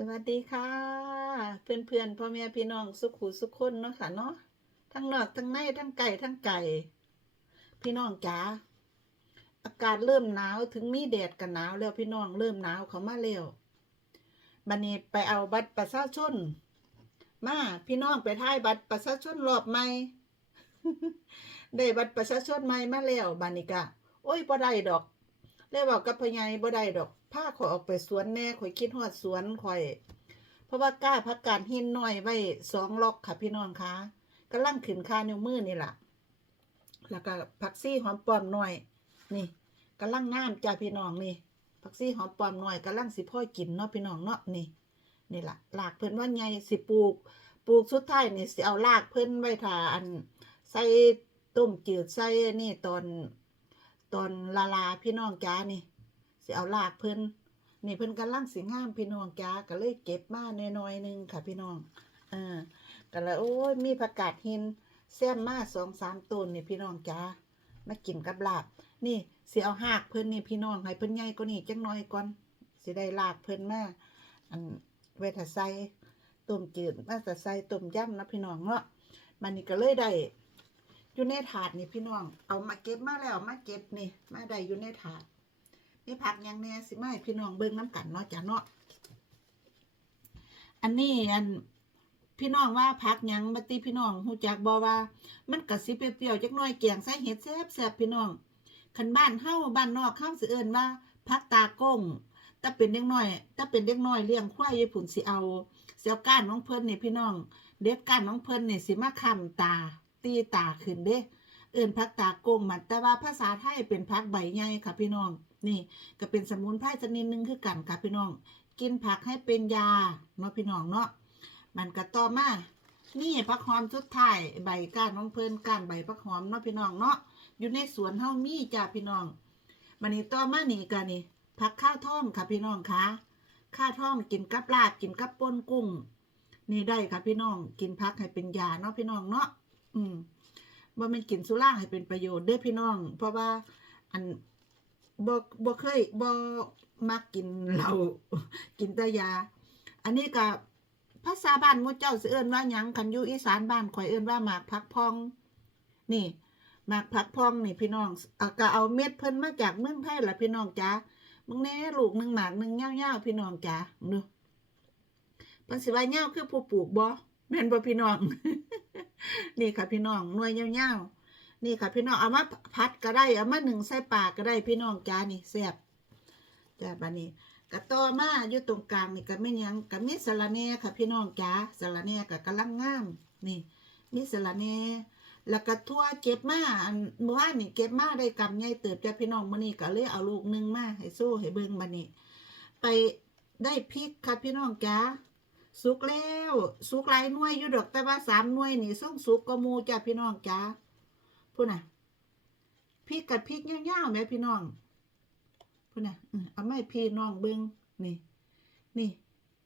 สวัสดีค่ะ เพื่อนเพื่อนๆพ่อแม่พี่น้องสุขหูสุขคนเนาะค่ะเนาะทั้งนอกทั้งในทั้งไก่ทั้งไก่ พี่น้องจ๋าอากาศเริ่มหนาวถึงมีแดดกันหนาวแล้วพี่น้องเริ่มหนาวเขามาแล้วบันนี้ไปเอาบัตรประชาชนมาพี่น้องไปถ่ายบัตรประชาชนรอบใหม่ได้บัตรประชาชนใหม่มาแล้วบันนี้กะโอ้ยบ่ได้ดอก เลยบอกกับพญายบ่ได้ดอกพาข่อยออกไปสวนแน่ข่อยคิดฮอดสวนข่อย เพราะว่ากล้าพักการหินน้อยไว้สองล็อกค่ะพี่น้องคะกำลังขึ้นคานิ้วมือนี่ล่ะแล้วก็ผักซี่หอมปลอมหน้อย นี่กำลังงามจ้าพี่น้องนี่ผักซี่หอมปลอมหน้อยกำลังสิพ่อกินเนาะพี่น้องเนาะนี่นี่ล่ะหลากเพิ่นว่าไงสิปลูกปลูกสุดท้ายนี่สิเอารากเพิ่นไว้ทาอันใส่ต้มจืดใส่นี่ตอน ตอนลาลาพี่น้องจ้านี่สิเอาลากเพิ่นนี่เพิ่นกำลังสิงามพี่น้องจ้าก็เลยเก็บมาน้อยๆหนึงค่ะพี่น้องเออก็เลยโอ้ยมีผักกาดหินแซมมาสองสามต้นนี่พี่น้องจ้ามากินกับลาบ นี่สิเอาหากเพิ่นนี่พี่น้องให้เพิ่นใหญ่กว่านี้จังน้อยก่อนสิได้ลากเพิ่นมาอันเวทใส่ต้มจืดมาแต่ใส่ต้มยำนะพี่น้องเนาะมันนี่ก็เลยได้ อยู่ในถาดนี่พี่น้อง เอามาเก็บมาแล้วมาเก็บนี่ มาได้อยู่ในถาดนี่ผักยังแน่สิไมาให้พี่น้องเบิ่งน้ำกันเนาะจ้ะเนาะอันนี้อันพี่น้องว่าผักยังบัติพี่น้องฮู้จักบ่ว่า มันก็สิเปรี้ยวๆจักน่อยแกงใส่เห็ดแซ่บๆพี่น้องคันบ้านเฮาบ้านนอกเฮาสิเอินว่าผักตาก้งถ้าเป็นเด็กน้อยถ้าเป็นเด็กน้อยเลี้ยงควายญี่ปุ่นสิเอาสิเอาก้านของเพิ่นนี่พี่น้อง เด็ดก้านของเพิ่นนี่สิมาคำตา ตีตาขึ้นเด้เอื่นพักตาโกงมันแต่ว่าภาษาไทยเป็นพักใบใหญ่ค่ะพี่น้อง นี่ก็เป็นสมุนไพรชนิดหนึ่งคือกันค่ะพี่น้อง กินผักให้เป็นยาเนาะพี่น้องเนาะมันก็ต่อมานี่ผักหอมสุดไทยใบก้านของเพิ่นก้านใบผักหอมเนาะพี่น้องเนาะอยู่ในสวนเฮามีจ้าพี่น้องมันนี่ต่อมานี่กันนี่ผักข้าวท่องค่ะพี่น้องคะข้าวท่องกินกับลาบกินกับป่นกุ้ง นี่ได้ค่ะพี่น้องกินผักให้เป็นยาเนาะพี่น้องเนาะ อืมว่ามันกินสุราให้เป็นประโยชน์เด้อพี่น้อง เพราะว่าอันบ่บ่เคยบ่มักกินเหล้ากินแต่ยา อันนี้ก็ภาษาบ้านมู่เจ้าสิเอิ้นว่าหยังคันอยู่อีสานบ้านข่อยเอิ้นว่าหมากผักพอง นี่หมากผักพองนี่พี่น้องเอาก็เอาเม็ดเพิ่นมาจากเมืองไทยล่ะพี่น้องจ๋ามึงแน่ลูกหนึ่งหมากหนึ่งยวๆพี่น้องจ๋าดูเพิ่นสิว่ายาวคือผู้ปลูกบ่แม่นบ่พี่น้อง นี่ค่ะพี่น้องหน่วยยาวๆนี่ค่ะพี่น้องเอามาพัดก็ได้เอามาหนึ่งใส่ปากก็ได้พี่น้องจ้านี่แซ่บจ้าบัดนี้กระต่อมาอยู่ตรงกลางนี่ก็ไม่ยังก็มีสะระแหน่ค่ะพี่น้องจ้าสะระแหน่ก็กำลังงามนี่มีสะระแหน่แล้วก็ทั่วเก็บมาเมื่อวานนี่เก็บมาได้กำใหญ่เติบจ้าพี่น้องมื้อนี้ก็เลยเอาลูกหนึ่งมาให้โซ่ให้เบิ่งบัดนี้ไปได้พริกค่ะพี่น้องจ้า สุกแล้วสุกหลายหน่วยอยู่ดอกแต่ว่าสามหน่วยนี่ส่งสุกก็มูจ้าพี่น้องจ้าพูดน่ะพริกกับพริกยวๆแม่พี่น้องพูดน่ะเอาไม่พี่น้องเบิ้งนี่ นี่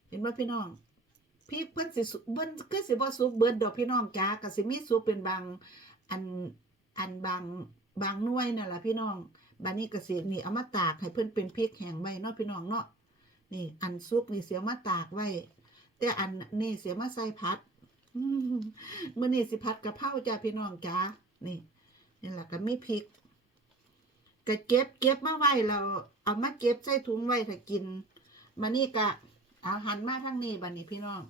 เห็นว่าพี่น้องพริกเพิ่นสิสุเพิ่นคือสิบ่สุกเบิดดอกพี่น้องจ้าก็สิมีสุกเป็นบางอันอันบางบางหน่วยนั่นล่ะพี่น้องบัดนี้ก็สินี่เอามาตากให้เพิ่นเป็นพริกแห้งไว้เนาะพี่น้องเนาะนี่อันสุกนี่เสียมาตากไว้ แต่อันนี่เสียมาใส่พัดมื่อนี่สิพัดกะเพราจ้าพี่น้องจ้านี่นี่แหละก็มีพริกก็เก็บเก็บมาไว้เราเอามาเก็บใส่ถุงไว้ถ้ากิน มานี่กะเอาหันมาทางนี้บัดนี้พี่น้อง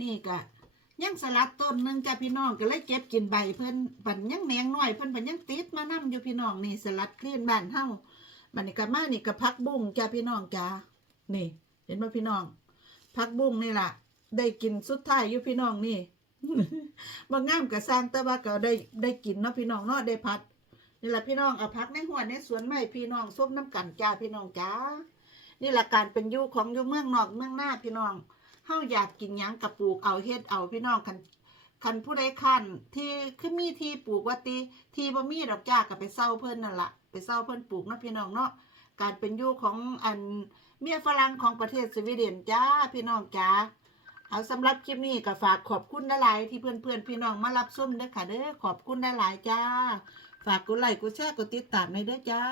นี่กะยังสลัดต้นหนึงจ้าพี่น้องก็เลยเก็บกินใบเพิ่นบัดยังแหนงหน้อยเพิ่นบัดยังติดมานํอยู่พี่น้องนี่สลัดเคลียนบ้านเฮาบัดนี้ก็มานี่ก็พักบุ้งจ้าพี่น้องจ้านี่ เห็นไหมพี่น้อง พักบุ้งนี่ล่ะ ได้กินสุดท้ายอยู่พี่น้องนี่บางงามกับสร้างแต่ว่าก็ได้ได้กินเนาะพี่น้องเนาะได้พัดนี่แหละพี่น้องเอาพักในหัวในสวนไม้พี่น้องส้มน้ำกันจ้าพี่น้องจ้านี่แหละการเป็นยู่ของยู่เมืองนอกเมืองหน้าพี่น้องเฮาอยากกินยังกับปลูกเอาเฮ็ดเอาพี่น้องคันคันผู้ใดคันที่คือมีที่ปลูกว่าติที่บ่มีดอกจ้าก็ไปเซาเพิ่นนั่นละไปเซาเพิ่นปลูกเนาะพี่น้องเนาะ การเป็นอยู่ของอันเมียฝรั่งของประเทศสวีเดนจ้าพี่น้องจ้าเอาสำหรับคลิปนี้ก็ฝากขอบคุณหลายที่เพื่อนๆพี่น้องมารับชมเด้อค่ะเด้อขอบคุณหลายจ้า ฝากกดไลค์กดแชร์กดติดตามในเด้อจ้า